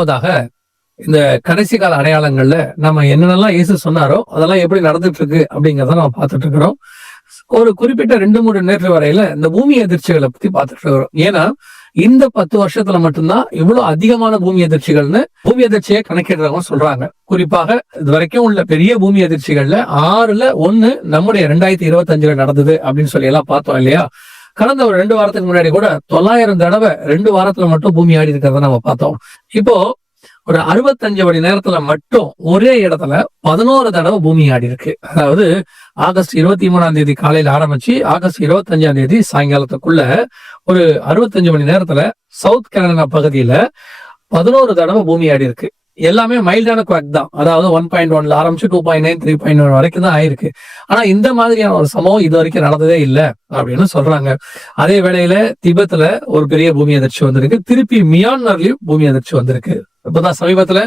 முதலாவதாக இந்த கடைசி கால அடையாளங்கள்ல நம்ம என்னென்னலாம் இயேசு சொன்னாரோ அதெல்லாம் எப்படி நடந்துட்டு இருக்கு அப்படிங்கிறத நம்ம பார்த்துட்டு இருக்கிறோம் ஒரு குறிப்பிட்ட ரெண்டு மூணு நேற்று வரையில இந்த பூமி அதிர்ச்சிகளை பத்தி பார்த்துட்டு இருக்கிறோம் ஏன்னா இந்த பத்து வருஷத்துல மட்டும்தான் இவ்வளவு அதிகமான பூமி அதிர்ச்சிகள்னு பூமி அதிர்ச்சியை கணக்கிடுறவங்க சொல்றாங்க. குறிப்பாக இது வரைக்கும் உள்ள பெரிய பூமி அதிர்ச்சிகள்ல ஆறுல ஒன்னு நம்முடைய ரெண்டாயிரத்தி இருபத்தி அஞ்சுல நடந்தது அப்படின்னு சொல்லி எல்லாம் பார்த்தோம் இல்லையா? கடந்த ஒரு ரெண்டு வாரத்துக்கு முன்னாடி கூட தொள்ளாயிரம் தடவை ரெண்டு வாரத்துல மட்டும் பூமி ஆடி இருக்கிறத நம்ம பார்த்தோம். இப்போ ஒரு அறுபத்தஞ்சு மணி நேரத்துல மட்டும் ஒரே இடத்துல பதினோரு தடவை பூமி ஆடி இருக்கு. அதாவது ஆகஸ்ட் இருபத்தி மூணாம் தேதி காலையில ஆரம்பிச்சு ஆகஸ்ட் இருபத்தஞ்சாம் தேதி சாயங்காலத்துக்குள்ள ஒரு அறுபத்தஞ்சு மணி நேரத்துல சவுத் கனடா பகுதியில பதினோரு தடவை பூமி ஆடி இருக்கு. எல்லாமே மைல்டான குவாக் தான். அதாவது ஒன் பாயிண்ட் ஒன்ல ஆரம்பிச்சு two point nine three point one வரைக்கும் தான் ஆயிருக்கு. ஆனா இந்த மாதிரியான ஒரு சம்பவம் இது வரைக்கும் நடந்ததே இல்லை அப்படின்னு சொல்றாங்க. அதே வேளையில திபத்துல ஒரு பெரிய பூமி அதிர்ச்சி வந்திருக்கு. திருப்பி மியான்மர்லயும் பூமி அதிர்ச்சி வந்திருக்கு. இப்பதான் சமீபத்துல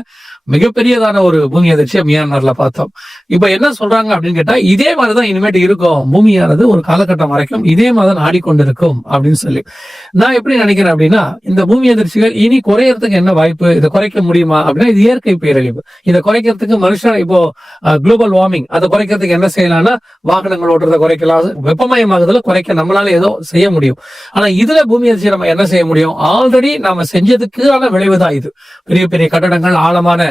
மிகப்பெரியதான ஒரு பூமி அதிர்ச்சியை மியான்மர்ல பார்த்தோம். இப்ப என்ன சொல்றாங்க அப்படின்னு கேட்டா இதே மாதிரிதான் இனிமேட்டு இருக்கும். பூமியானது ஒரு காலகட்டம் வரைக்கும் இதே மாதிரி தான் ஆடிக்கொண்டிருக்கும் அப்படின்னு சொல்லி. நான் எப்படி நினைக்கிறேன் அப்படின்னா இந்த பூமி அதிர்ச்சிகள் இனி குறையறதுக்கு என்ன வாய்ப்பு? இதை குறைக்க முடியுமா? அப்படின்னா இது இயற்கை பேரழிவு. இதை குறைக்கிறதுக்கு மனுஷன் இப்போ குளோபல் வார்மிங் அதை குறைக்கிறதுக்கு என்ன செய்யலாம்னா வாகனங்கள் ஓட்டுறதை குறைக்கலாம். வெப்பமயமாகுதல குறைக்க நம்மளால ஏதோ செய்ய முடியும். ஆனா இதுல பூமி அதிர்ச்சி நம்ம என்ன செய்ய முடியும்? ஆல்ரெடி நாம செஞ்சதுக்கான விளைவு தான் இது. பெரிய பெரிய கட்டடங்கள் ஆழமான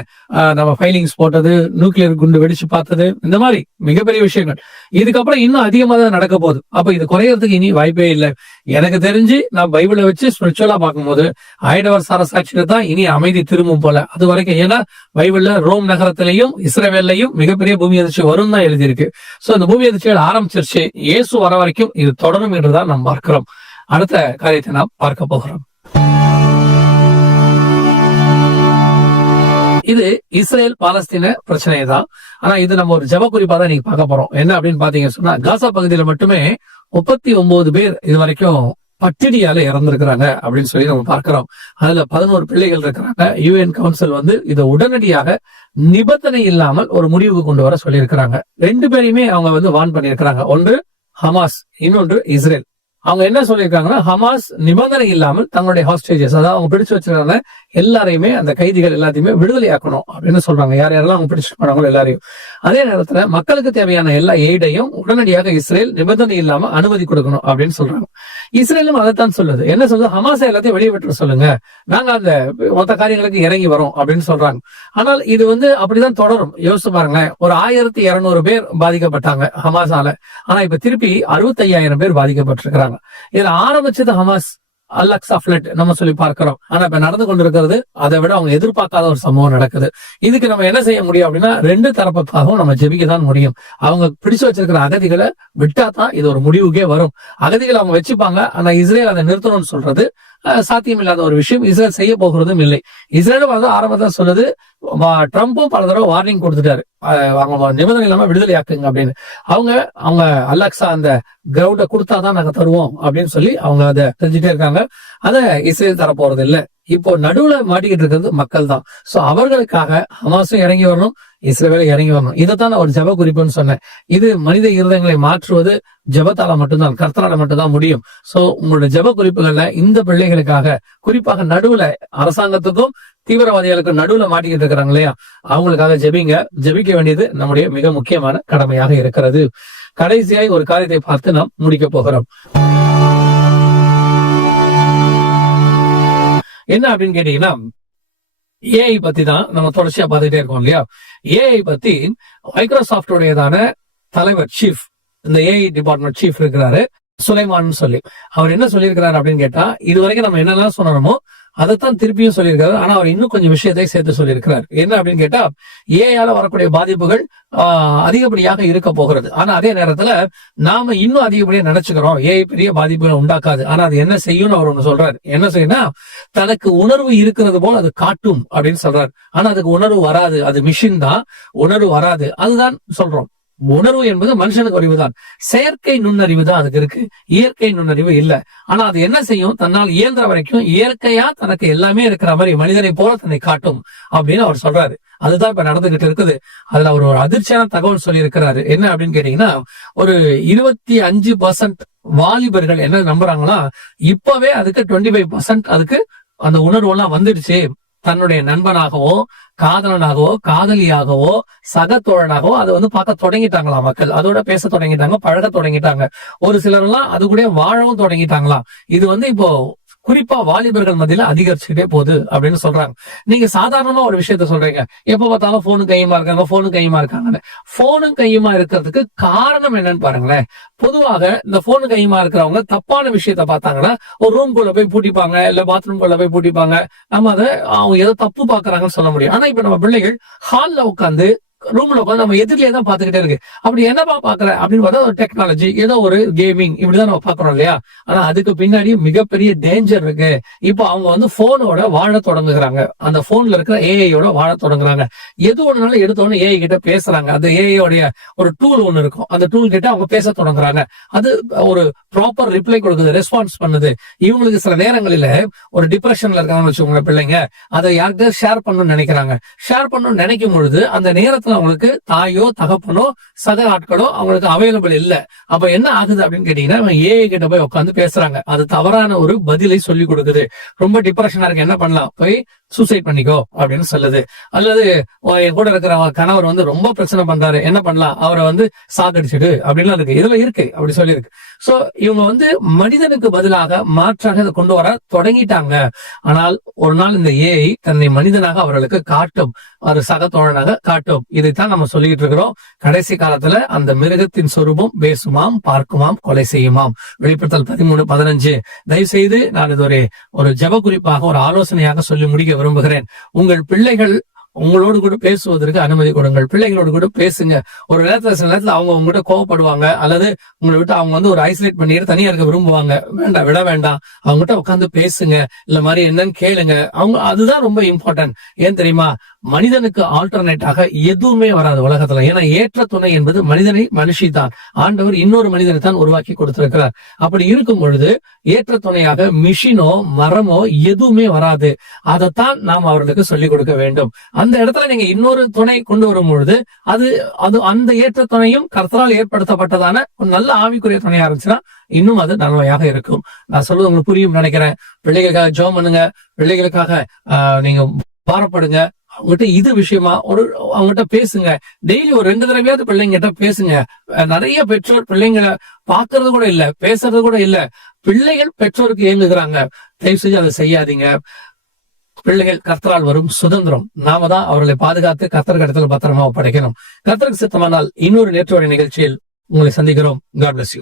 நம்ம ஃபைலிங்ஸ் போட்டது நியூக்ளியர் குண்டு வெடிச்சு பார்த்தது இந்த மாதிரி மிகப்பெரிய விஷயங்கள். இதுக்கப்புறம் இன்னும் அதிகமாக தான் நடக்க போகுது. அப்ப இது குறையறதுக்கு இனி வாய்ப்பே இல்லை. எனக்கு தெரிஞ்சு நான் பைபிளை வச்சு ஸ்பிரிச்சுவலா பார்க்கும்போது ஆயிடவர் சாரசாட்சியில தான் இனி அமைதி திரும்பும் போல. அது வரைக்கும் ஏன்னா பைபிள்ல ரோம் நகரத்திலையும் இஸ்ரேவேல்லையும் மிகப்பெரிய பூமி அதிர்ச்சி வரும் தான் எழுதியிருக்கு. சோ இந்த பூமி அதிர்ச்சிகள் ஆரம்பிச்சிருச்சு. இயேசு வர வரைக்கும் இது தொடரும் என்றுதான் நாம் பார்க்கிறோம். அடுத்த காரியத்தை நாம் பார்க்க போகிறோம். இது இஸ்ரேல் பாலஸ்தீன பிரச்சனை தான் ஆனா இது நம்ம ஒரு ஜப குறிப்பா தான் நீங்க பார்க்க போறோம். என்ன அப்படின்னு பாத்தீங்க சொன்னா காசா பகுதியில மட்டுமே முப்பத்தி ஒன்பது பேர் இது வரைக்கும் பட்டினியால இறந்திருக்கிறாங்க அப்படின்னு சொல்லி நம்ம பார்க்கிறோம். அதுல பதினோரு பிள்ளைகள் இருக்கிறாங்க. யுஎன் கவுன்சில் வந்து இதை உடனடியாக நிபந்தனை இல்லாமல் ஒரு முடிவுக்கு கொண்டு வர சொல்லியிருக்கிறாங்க. ரெண்டு பேரையுமே அவங்க வந்து வான் பண்ணியிருக்கிறாங்க. ஒன்று ஹமாஸ் இன்னொன்று இஸ்ரேல். அவங்க என்ன சொல்லியிருக்காங்கன்னா ஹமாஸ் நிபந்தனை இல்லாமல் தங்களுடைய ஹாஸ்டேஜஸ் அதாவது அவங்க பிடிச்சு வச்சிருக்காங்க எல்லாரையுமே அந்த கைதிகள் எல்லாத்தையுமே விடுதலையாக்கணும் அப்படின்னு சொல்றாங்க. யார் யாரெல்லாம் அவங்க பிடிச்சு போனாங்களோ எல்லாரையும். அதே நேரத்துல மக்களுக்கு தேவையான எல்லா எய்டையும் உடனடியாக இஸ்ரேல் நிபந்தனை இல்லாம அனுமதி கொடுக்கணும் அப்படின்னு சொல்றாங்க. இஸ்ரேலும் அதைத்தான் சொல்லுது. என்ன சொல்லுது? ஹமாசா எல்லாத்தையும் வெளியே விட்டு சொல்லுங்க. நாங்க அந்த மொத்த காரியங்களுக்கு இறங்கி வரோம் அப்படின்னு சொல்றாங்க. ஆனால் இது வந்து அப்படிதான் தொடரும். யோசிச்சு பாருங்களேன். ஒரு ஆயிரத்தி இருநூறு பேர் பாதிக்கப்பட்டாங்க ஹமாஸால. ஆனா இப்ப திருப்பி அறுபத்தி ஐயாயிரம் பேர் பாதிக்கப்பட்டிருக்கிறாங்க. இதுல ஆரம்பிச்சது ஹமாஸ். அல்லக்ஸா ஃபிளட் நம்ம சொல்லி பார்க்கிறோம். ஆனா இப்ப நடந்து கொண்டிருக்கிறது அதை விட அவங்க எதிர்பார்க்காத ஒரு சம்பவம் நடக்குது. இதுக்கு நம்ம என்ன செய்ய முடியும் அப்படின்னா ரெண்டு தரப்புக்காகவும் நம்ம ஜெபிக்க தான் முடியும். அவங்க பிடிச்சு வச்சிருக்கிற அகதிகளை விட்டா தான் இது ஒரு முடிவுக்கே வரும். அகதிகளை அவங்க வச்சுப்பாங்க ஆனா இஸ்ரேல் அதை நிறுத்தணும்னு சொல்றது சாத்தியமில்லாத ஒரு விஷயம். இஸ்ரேல் செய்ய போகிறதும் இல்லை. இஸ்ரேலும் வந்து ஆரம்பத்தில் சொல்லுது வா- ட்ரம்ப்பும் பல தடவை வார்னிங் கொடுத்துட்டாரு. அவங்க நிபந்தனை இல்லாம விடுதலையாக்குங்க அப்படின்னு. அவங்க அவங்க அலெக்சா அந்த கிரவுண்டை கொடுத்தாதான் நாங்க தருவோம் அப்படின்னு சொல்லி அவங்க அதை செஞ்சுட்டே இருக்காங்க. அதை இஸ்ரேல் தரப்போறது இல்லை இல்ல இப்போ நடுவுல மாட்டிக்கிட்டு இருக்கிறது மக்கள் தான் சோ அவர்களுக்காக ஹமாஸும் இறங்கி வரணும் இஸ்ரேலும் இறங்கி வரணும். இதைத்தான் நான் ஒரு ஜப குறிப்புன்னு சொன்னேன். இது மனித இருதயங்களை மாற்றுவது ஜபத்தால மட்டும்தான் கர்த்தரால மட்டும்தான் முடியும். சோ உங்களுடைய ஜப குறிப்புகள்ல இந்த பிள்ளைகளுக்காக குறிப்பாக நடுவுல அரசாங்கத்துக்கும் தீவிரவாதிகளுக்கும் நடுவுல மாட்டிக்கிட்டு இருக்கிறாங்க இல்லையா? அவங்களுக்காக ஜெபிங்க. ஜெபிக்க வேண்டியது நம்முடைய மிக முக்கியமான கடமையாக இருக்கிறது. கடைசியாய் ஒரு காரியத்தை பார்த்து நாம் முடிக்க போகிறோம். என்ன அப்படின்னு கேட்டீங்கன்னா ஏஐ பத்தி தான் நம்ம தொடர்ச்சியா பார்த்துட்டே இருக்கோம் இல்லையா? ஏஐ பத்தி மைக்ரோசாஃப்டோடையதான தலைவர் சீஃப் இந்த ஏஐ டிபார்ட்மெண்ட் சீஃப் இருக்கிறாரு சுலைமான் சொல்லி. அவர் என்ன சொல்லியிருக்கிறாரு அப்படின்னு கேட்டா இது வரைக்கும் நம்ம என்னெல்லாம் சொன்னோமோ அதைத்தான் திருப்பியும் சொல்லியிருக்காரு. ஆனா அவர் இன்னும் கொஞ்சம் விஷயத்தை சேர்த்து சொல்லியிருக்கிறார். என்ன அப்படின்னு கேட்டா ஏஐயால வரக்கூடிய பாதிப்புகள் ஆஹ், அதிகப்படியாக இருக்க போகிறது. ஆனா அதே நேரத்துல நாம இன்னும் அதிகப்படியா நினைச்சுக்கிறோம். ஏஐ பெரிய பாதிப்புகளை உண்டாக்காது. ஆனா அது என்ன செய்யும்னு அவர் ஒண்ணு சொல்றாரு. என்ன செய்யும்னா தனக்கு உணர்வு இருக்கிறது போல் அது காட்டும் அப்படின்னு சொல்றாரு. ஆனா அதுக்கு உணர்வு வராது. அது மிஷின் தான். உணர்வு வராது. அதுதான் சொல்றோம். உணர்வு என்பது மனுஷனுக்கு அறிவு தான் செயற்கை நுண்ணறிவு தான் அதுக்கு இருக்கு. இயற்கை நுண்ணறிவு இல்ல. ஆனா அது என்ன செய்யும்? தன்னால் இயன்ற வரைக்கும் இயற்கையா தனக்கு எல்லாமே இருக்கிற மாதிரி மனிதனை போல தன்னை காட்டும் அப்படின்னு அவர் சொல்றாரு. அதுதான் இப்ப நடந்துகிட்டு இருக்குது. அதுல அவர் ஒரு அதிர்ச்சியான தகவல் சொல்லி இருக்கிறாரு என்ன அப்படின்னு கேட்டீங்கன்னா ஒரு இருபத்தி அஞ்சு பர்சன்ட் வாலிபர்கள் என்ன நம்புறாங்கன்னா இப்பவே அதுக்கு டுவெண்ட்டி ஃபைவ் பர்சன்ட் அதுக்கு அந்த உணர்வு எல்லாம் வந்துடுச்சு. தன்னுடைய நண்பனாகவோ காதலனாகவோ காதலியாகவோ சக தோழனாகவோ அதை வந்து பார்க்க தொடங்கிட்டாங்களா மக்கள்? அதோட பேச தொடங்கிட்டாங்க பழக தொடங்கிட்டாங்க. ஒரு சிலர்லாம் அது கூட வாழவும் தொடங்கிட்டாங்களாம். இது வந்து இப்போ குறிப்பா வாலிபர்கள் மத்தியில அதிகரிச்சுக்கிட்டே போகுது அப்படின்னு சொல்றாங்க. நீங்க சாதாரணமா ஒரு விஷயத்த சொல்றீங்க. எப்ப பார்த்தாலும் போனும் கையுமா இருக்காங்க போனும் கையுமா இருக்காங்க போனும் கையுமா இருக்கிறதுக்கு காரணம் என்னன்னு பாருங்களேன். பொதுவாக இந்த போனு கையுமா இருக்கிறவங்க தப்பான விஷயத்த பார்த்தாங்கன்னா ஒரு ரூம் குள்ள போய் பூட்டிப்பாங்க இல்ல பாத்ரூம் குள்ள போய் பூட்டிப்பாங்க. நம்ம அதை அவங்க ஏதோ தப்பு பாக்குறாங்கன்னு சொல்ல முடியும். ஆனா இப்ப நம்ம பிள்ளைகள் ஹால்ல உட்காந்து ரூம்ல உட்காந்து நம்ம எதிரிலே தான் பாத்துக்கிட்டே இருக்கு. அப்படி என்னப்பா பாக்குற அப்படின்னு பார்த்தா ஒரு டெக்னாலஜி ஏதோ ஒரு கேமிங் இப்படிதான் நம்ம பாக்குறோம் இல்லையா? ஆனா அதுக்கு பின்னாடி மிகப்பெரிய டேஞ்சர் இருக்கு. இப்போ அவங்க வந்து போனோட வாழ தொடங்குறாங்க அந்த போன்ல இருக்கிற ஏஐயோட வாழ தொடங்குறாங்க. எது ஒண்ணுனாலும் எடுத்த உடனே ஏஐ கிட்ட பேசுறாங்க. அந்த ஏஐ உடைய ஒரு டூல் ஒண்ணு இருக்கும். அந்த டூல் கிட்ட அவங்க பேச தொடங்குறாங்க. அது ஒரு ப்ராப்பர் ரிப்ளை கொடுக்குது ரெஸ்பான்ஸ் பண்ணுது. இவங்களுக்கு சில நேரங்களில ஒரு டிப்ரெஷன்ல இருக்காங்கன்னு வச்சுக்கோங்களேன் பிள்ளைங்க. அதை யார்கிட்ட ஷேர் பண்ணணும்னு நினைக்கிறாங்க. ஷேர் பண்ணணும்னு நினைக்கும் பொழுது அந்த நேரத்துல அவங்களுக்கு தாயோ தகப்பனோ சக ஆட்களோ அவங்களுக்கு அவைலபிள் இல்ல. அப்ப என்ன ஆகுது அப்படின்னு கேட்டீங்கன்னா ஏஐ கிட்ட போய் உட்காந்து பேசுறாங்க. அது தவறான ஒரு பதிலை சொல்லி கொடுக்குது. ரொம்ப டிப்ரெஷனா இருக்கு. என்ன பண்ணலாம்? போய் சூசைட் பண்ணிக்கோ அப்படின்னு சொல்லுது. அல்லது என் கூட இருக்கிற கணவர் வந்து ரொம்ப பிரச்சனை பண்றாரு. என்ன பண்ணலாம்? அவரை வந்து சாகடிச்சிடு. அப்படின்லாம் இருக்கு. இதுல இருக்கு. அப்படி சொல்லியிருக்கு. சோ இவங்க வந்து மனிதனுக்கு பதிலாக மாற்றாக இதை கொண்டு வர தொடங்கிட்டாங்க. ஆனால் ஒரு நாள் இந்த ஏஐ தன்னை மனிதனாக அவர்களுக்கு காட்டும். ஒரு சக தோழனாக காட்டும். இதைத்தான் நம்ம சொல்லிட்டு இருக்கிறோம். கடைசி காலத்துல அந்த மிருகத்தின் சொரூபம் பேசுமாம் பார்க்குமாம் கொலை செய்யுமாம். வெளிப்படுத்தல் பதிமூணு பதினஞ்சு. தயவு செய்து நான் இது ஒரு ஒரு ஜெப குறிப்பாக ஒரு ஆலோசனையாக சொல்லி முடிக்க விரும்புகிறேன். உங்கள் பிள்ளைகள் உங்களோடு கூட பேசுவதற்கு அனுமதி கொடுங்கள். பிள்ளைகளோடு கூட பேசுங்க. ஒரு நேரத்துல சில நேரத்துல அவங்க உங்ககிட்ட கோவப்படுவாங்க. அல்லது உங்களை விட்டு அவங்க வந்து ஒரு ஐசோலேட் பண்ணிட்டு தனியா இருக்க விரும்புவாங்க. வேண்டாம் விட வேண்டாம். அவங்ககிட்ட உட்காந்து பேசுங்க. இல்ல மாதிரி என்னன்னு கேளுங்க. அவங்க அதுதான் ரொம்ப இம்பார்ட்டன்ட் ஏன் தெரியுமா? மனிதனுக்கு ஆல்டர்னேட்டாக எதுவுமே வராது உலகத்துல. ஏன்னா ஏற்ற துணை என்பது மனிதனை மனுஷி தான் ஆண்டவர் இன்னொரு மனிதனை தான் உருவாக்கி கொடுத்திருக்கிறார். அப்படி இருக்கும் பொழுது ஏற்ற துணையாக மிஷினோ மரமோ எதுவுமே வராது. அதைத்தான் நாம் அவர்களுக்கு சொல்லிக் கொடுக்க வேண்டும். அந்த இடத்துல நீங்க இன்னொரு துணை கொண்டு வரும் பொழுது அது அது அந்த ஏற்ற துணையும் கர்த்தரால் ஏற்படுத்தப்பட்டதான ஒரு நல்ல ஆவிக்குரிய துணையா இருந்துச்சுன்னா இன்னும் அது நன்மையாக இருக்கும். நான் சொல்றது உங்களுக்கு புரியும் நினைக்கிறேன். பிள்ளைகளுக்காக ஜோம் பண்ணுங்க. பிள்ளைகளுக்காக ஆஹ், நீங்க பாரப்படுங்க. அவங்ககிட்ட இது விஷயமா ஒரு அவங்ககிட்ட பேசுங்க. டெய்லி ஒரு ரெண்டு தடவையாவது பிள்ளைங்கிட்ட பேசுங்க. நிறைய பெற்றோர் பிள்ளைங்களை பாக்குறது கூட இல்ல பேசுறது கூட இல்ல. பிள்ளைகள் பெற்றோருக்கு ஏங்குகிறாங்க. தயவு செஞ்சு அதை செய்யாதீங்க. பிள்ளைகள் கர்த்தரால் வரும் சுதந்திரம். நாம தான் அவர்களை பாதுகாத்து கர்த்தர் பத்திரமா ஒப்படைக்கணும் கர்த்தருக்கு சித்தமானால் இன்னொரு நேற்றோட நிகழ்ச்சியில் உங்களை சந்திக்கிறோம். God bless you